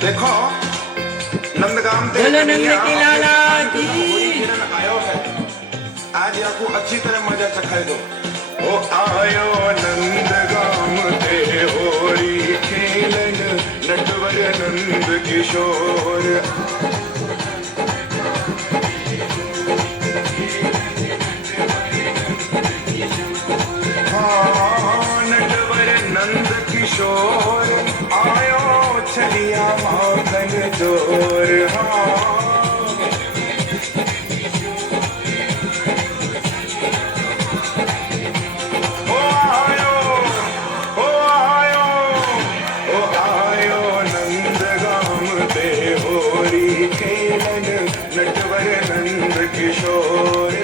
देखो नंदगाम आयो है आज आपको अच्छी तरह मजा चखाई दो। ओ आयो नंदगाम ते होरी खेलन नटवर नंद किशोर। हाँ नटवर नंद किशोर आयो चलिया माखन चोर। हाँ नटवर नंद किशोर।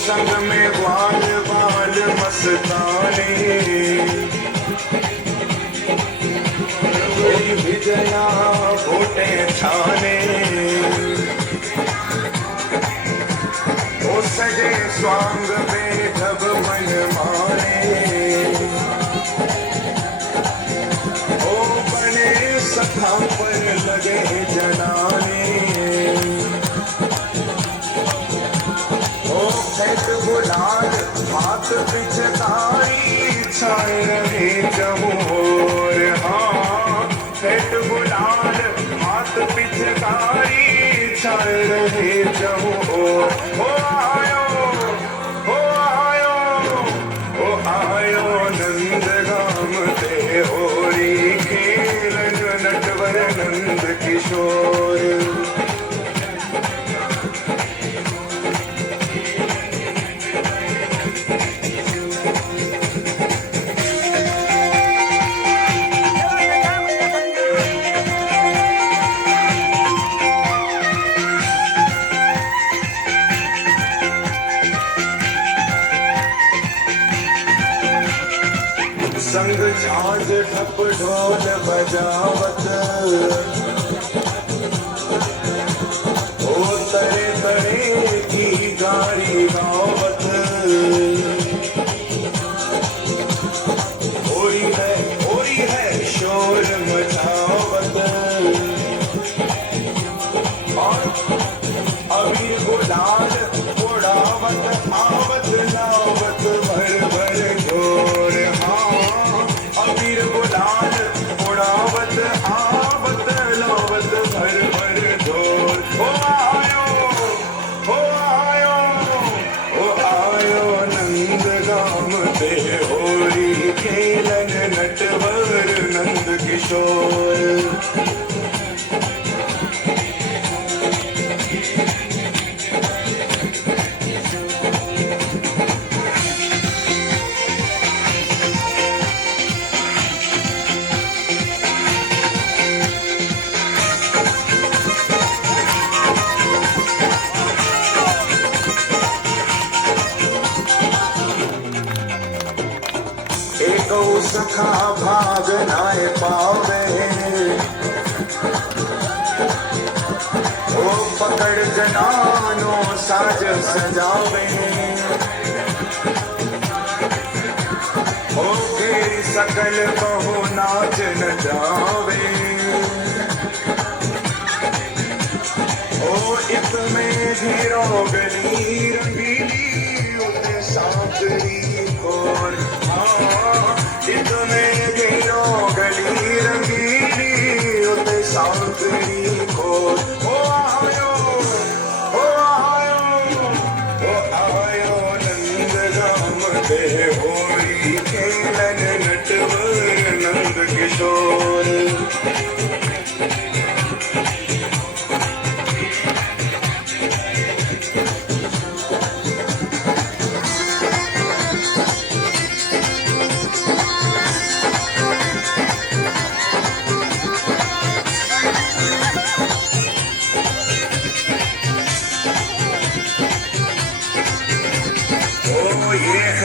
संग में ग्वाल बाल मस्ताने कोई विजया फोटे छाने। ओ सजे स्वांग पे जब मन माने ओ बने सखा पर लगे जनाने। गुलाल हाथ पिचकारी छाए रहे जमोर। हाँ फेट गुलाल हाथ पिचकारी छाए रहे जमोर। हो आयो हो आयो हो आयो नंदगाम ते होरी खेलन नटवर नंद किशोर। संग झांझ ठप ढोल बजावत ओ तरे तरे की गारी गावत। होरी है शोर मचावत और अभी गुलाल उड़ावत आवत लावत भर भर ढोर। अबीर गुलाल उड़ावत आवत लावत भर भर ढोल। हो आयो हो आयो हो आयो नंदगाम ते होरी खेलन नटवर नंद किशोर। एको सखा भाग नाय पावे, ओ पकड़ जनानो साज सजावे, ओ तेरी सकल बहु नाच न जावे, ओ इत में घेरो गली रंगीली उते सांवली कोर, इत में घेरो गली रंगीली उते सांवली कोर, ओ आयो ओ आयो ओ आयो नंद राम दे होरी खेलन नटवर नंद किशोर। Oh, ये